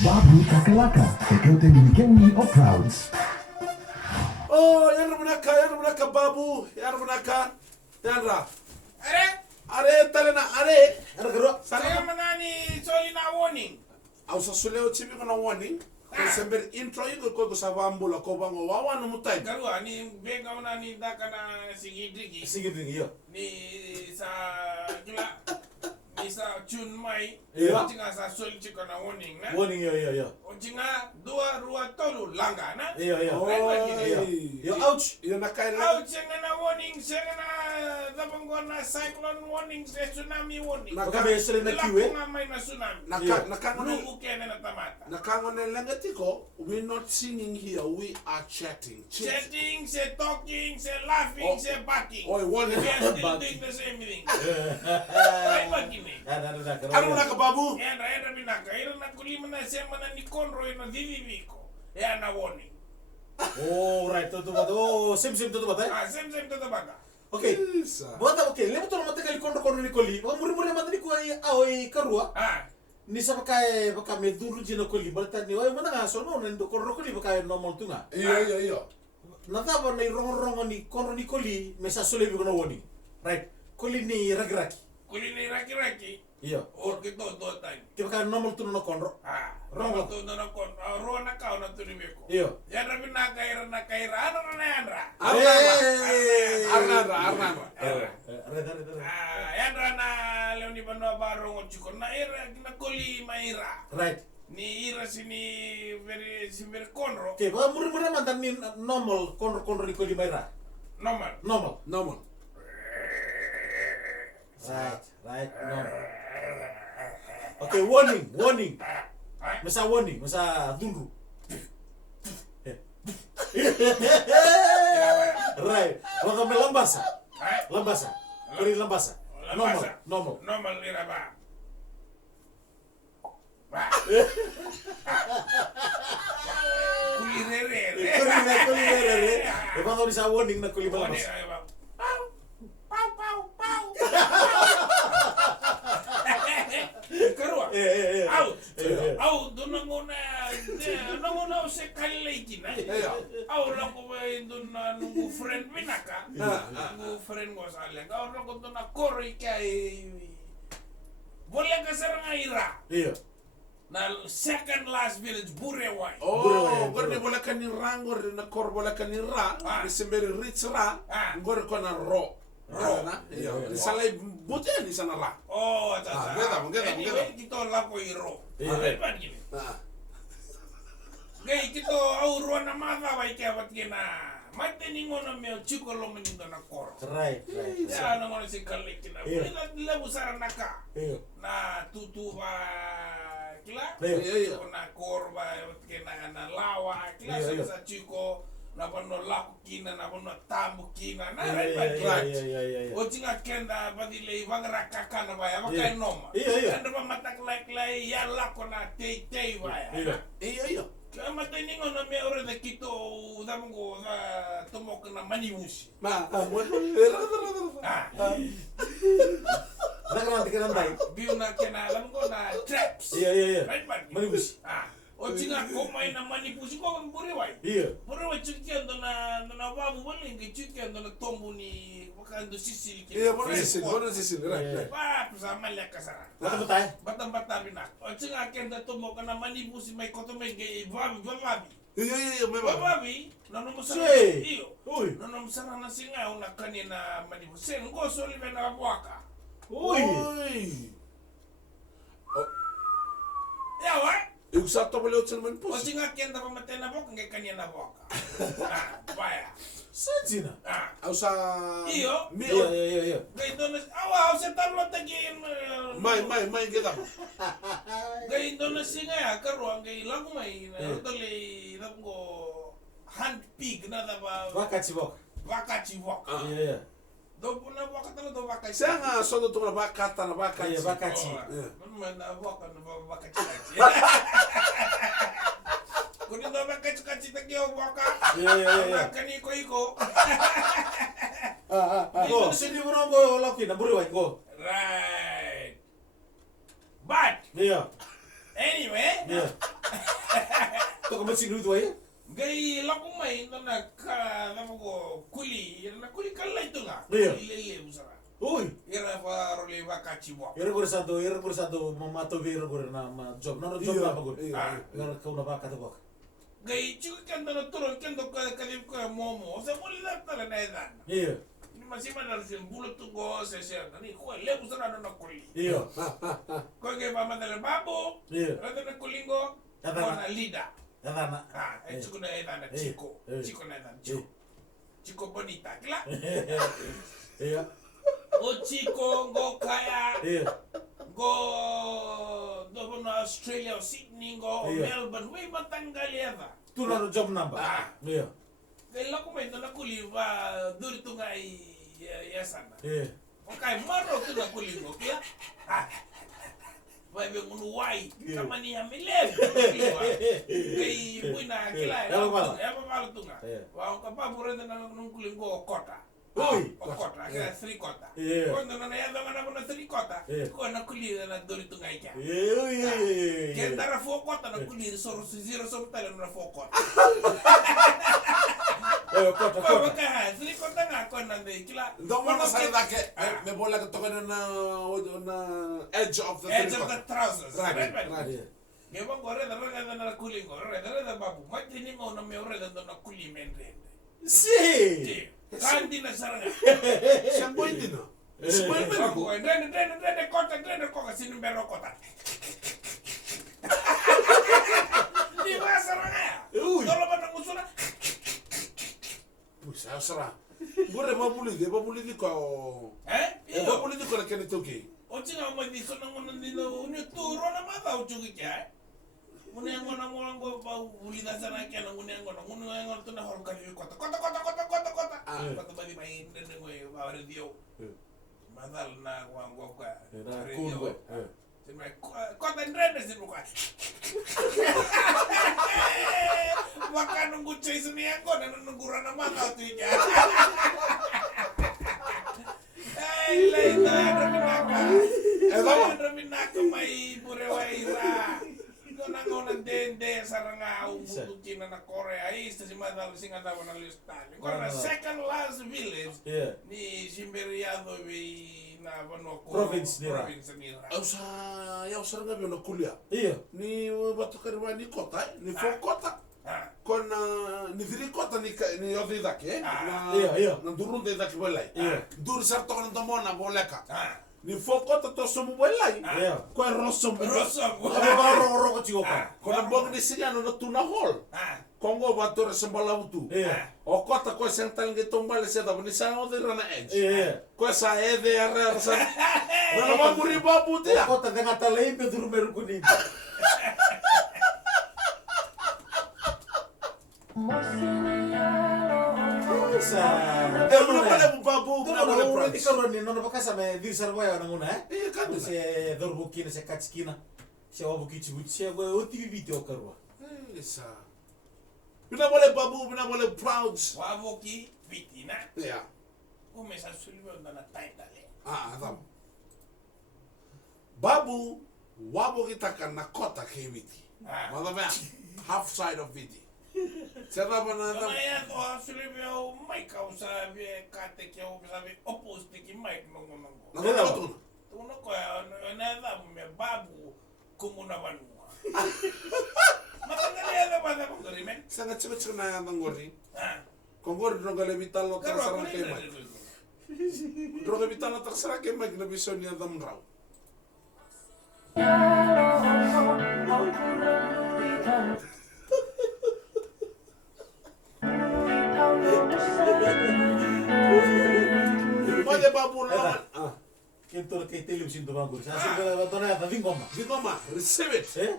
Babu Kakalaka, Tekote Minikeni of Clouds. Oh, yan manaka babu, yan manaka. Yan ra. Are tale na are. Aragaro. Saya manani soli na warning. Au sa suleo chibi ko na warning. Kung sember intro yung ko sa vambula ko bang wawa no mutay. Garua ni bega una ni daka na sigidrigi. Sige ding iyo. Ni sa gila. Ni sa tune mai. Iya. Tinga sa soli chiko na warning na. Warning iyo. O tinga dua rua tolu langa na. Iyo. Iya. Yo ouch. Yo nakai Au la. tinga na warning, tinga na dabangor na cyclone warning, tsunami warning. Baka may sila na kiwe. Lakunga may na tsunami. Nakangon Lugu kene na tamata. nakangon lengatiko. We're not singing here. We are chatting. Chatting, say talking, say laughing, say barking. Oi, warning. We are still doing the same thing. Right, barking. Ano manaka babu? Era binaka. Era na kulima na sema na ni konro na viviviko. Era na warning. Oh, right. Tutu ba? Oh, sim tutu ba tayo? Same to the baga. Okay. Isa. Bota okay. Lemo to mata kali kondo ni koli. Wa muri mata ni ko ay aoy karua. Ni sa baka me duru jina koli. Balta ni ay mana nga so no nendo kondo koli baka normal tunga. Iyo. Nata ba na rongo ni kondo ni koli me sa sole bi kono woni. Right. Koli ni ragraki. Kulini raki. Iyo. Or kito do time. Ki baka normal tuno no kondo. Rongo to na kon. Ro na ka na tunibeko. Iyo. Era binaka era na kaira. Ano na yanra. Arnara. Reda. Yanra na leoni banwa baro ngochiko na era na koli maira. Right. Ni ira sini very konro. Okay, ba muri mantan ni normal kondo ni koli bayra. Normal. Normal. Right. Normal. Okay, warning. Masa warning, masa dundu. Right. Waka me lambasa. Kori lambasa. Normal. Ira ba. Kulirere. Kori. Eba ngori sa warning na kuli lambasa. Pau. Karua. Au donangona se kalleikina. Au lako induna nungu friend minaka. Nungu friend go sale. Au lako dona kori kai. Boleh ka saranga ira. Iya. Na second last village Burewai. Gorne bola kani rangor na kor bola kani ra. Semberi rich ra. Gor kona ro. Na. Iyo. Salai bote ni sana ra. Oh, acha. Geda. Anyway, kito lako iro. Iya. Bagini. Gay kito au ruana madha vai ke watkina. Mate ningono meo chiko lo menindo na kor. Right. Ya no ngone se kalekina. Ila lebu saranaka. Iya. Na tutu ba kila. Iya. Na kor ba watkina na lawa kila sa chiko na bono laku kina na bono tambu kina na Iya. Ochinga kenda badile vangra kakana baya makai noma. Iya. Kenda ba matak like ya lako na tei baya. Iyo. Kama tani ngono me ore de kito damungo tomok na manibushi. Nakaranti dai. Biuna kena damungo na traps. Iya. Right man. Manibushi. Ochinga komai na manibushi ko buriwai. Iya. Buriwai chukiando na babu walingi chukiando na tombu ni wakando sisili kina. Iya, bono sisil. Right. Ba psa malya kasara. Batang binak. Ochinga kenda tomok na manibushi mai koto mai ge babi. Iyo, meba. Babi, nono musara Sei. iyo. Ui. Nono musara na singa una kanina manibushi. Sen ngoso libe na waka. Ui. Ya wa? Eu sa to bole otsen man pus. Ochinga kenda pamate na boka nge kanina waka. Baya. Sensina. Au sa Iyo. Iya. Gay donas awa se tablo tagi Mai geda. gay donas singa ya karuang gay lagu mai tole lagu hand pig na ba Wakati bok. waka chivok. Iya. Do puna waka tala do waka. Sanga sodo to na bakata na bakata. Iya, bakati. Na waka na waka chivachi. Kuni do waka chivachi tagi waka. Iya. Kani iko. Go, sini mo laki na buriwai go. Right. But Iya. anyway, Iya. Toko masinu itu ya. Gai laku mai na ka na mo kuli kala itu nga. Iya. Lele usara. Ui. Ira pa role vakachi bo. Era gore satu mamato vira gore na ma job. No job Iya, apa gore. iya. Gara kau na baka tabak. Gai chiku kanda na turo kendo ka kalim ko momo. Sa muli na tala na edan. Iya. Ni masima na sin bulut tu go se ni ko le usara na kuli. Iya. Ko ge pa madale babu. Iya. Rada na kulingo. Kata Ko na. na lida. Kata na. Chiku na edan na chico. Chico na edan chico. Chico bonita, kila. Iya. O chico go kaya. Iya. Go doon na Australia o Sydney go Iya. Melbourne way matanggal yata. Tu na job namba. Iya. Kaya ko may na kuli ba dito nga yasan. Iya. Okay, maro to na kuli go kaya. Vai be munu wai kama ni amilem. Kay buina kila. Ya pa malo to nga. Wa ka pa bure na nung kuli go kota. Ui. Kota, kaya 3 kota. Iya. Quando non è andato na 3 kota. Ko na kuli na dito nga ikya. Iya. Kaya dara fokota na kuli soro zero so tala na fokota. Kota. Ko ka 3 kota nga ko na de kila. Don't want to say that me bola ka toka na edge of the Edge of the trousers. Right. Kaya ba gore na raga na kuli gore na babu. Matini mo na me ore na kuli mende. Si. Kandi na saranga. Siya po hindi na. Siya po hindi na. Babu, drene kota sinimero kota. Di ba saranga? Uy. Dolo ba nang usura? Puxa, sara. Bore babuli di ko. Babuli di ko na kene toki. O tinga mo di so nang nandito ni turo na mata o chugi kya. Muna yang ngona mo ngo ba uli da sana kya nang muna yang ngona to na hol ka ni kota. Kota. Kota ba di mai ndende ngo ba radio. Madal na ngo ka. Cool. Kota ndende sin ko. Baka nunggu chase ni yang ngona nunggu rana mata tu kya. Laita Raminaka may burewaira. Ngona dende saranga umutu China na Korea ista si madal singa daw na listan. Ngona second last village ni Simberiado na Vanoko Province nila. Yaw sara nga na kulia. Iya. Ni batu karwa ni kota, ni fo kota. Kon ni diri kota ni odi dake. Iya. Na durun de dake bolai. Iya. Dur sarto kon tomona boleka. Ni fo kota to somu bolai. Iya. Ko rosom. Apa ro chigo pa. Kon bong ni sigano no tuna hol. Kongo batur sembala utu. Iya. O kota ko sental ngi tombale se da ni sa odi rana edge. Iya. Ko sa ede arra sa. Mana mamuri babu dia. Kota dengan talai pe duru meru kuning. Babu Nanti kalau ni nona bakasa me dir sarwaya nanguna Iya kan se dorbukina se katskina se wabuki chibuchi se go TV video karwa. Esa. Bina boleh babu, bina boleh proud. Waboki vitina. Ya. Umesa sulwe na taitale. Adam. Babu wabo kita kan na kota kewiti. Madame half side of viti. Será bana Kama ya to sulwe o mai kausa be kate ke o sabe opposite ki mai nongo. Nada tu. Tuno ko na da me babu como na vanua. Matangale ya ba da ngori men. Sangat cepat na yang ngori. Kongor drogale vital lo tersara ke mai. Droga vital lo tersara ke mai na bison ya dam raw. Made babu la. Kento ke television to bagus. Asal ga dona ta vingoma. Di mama, receive it. Eh?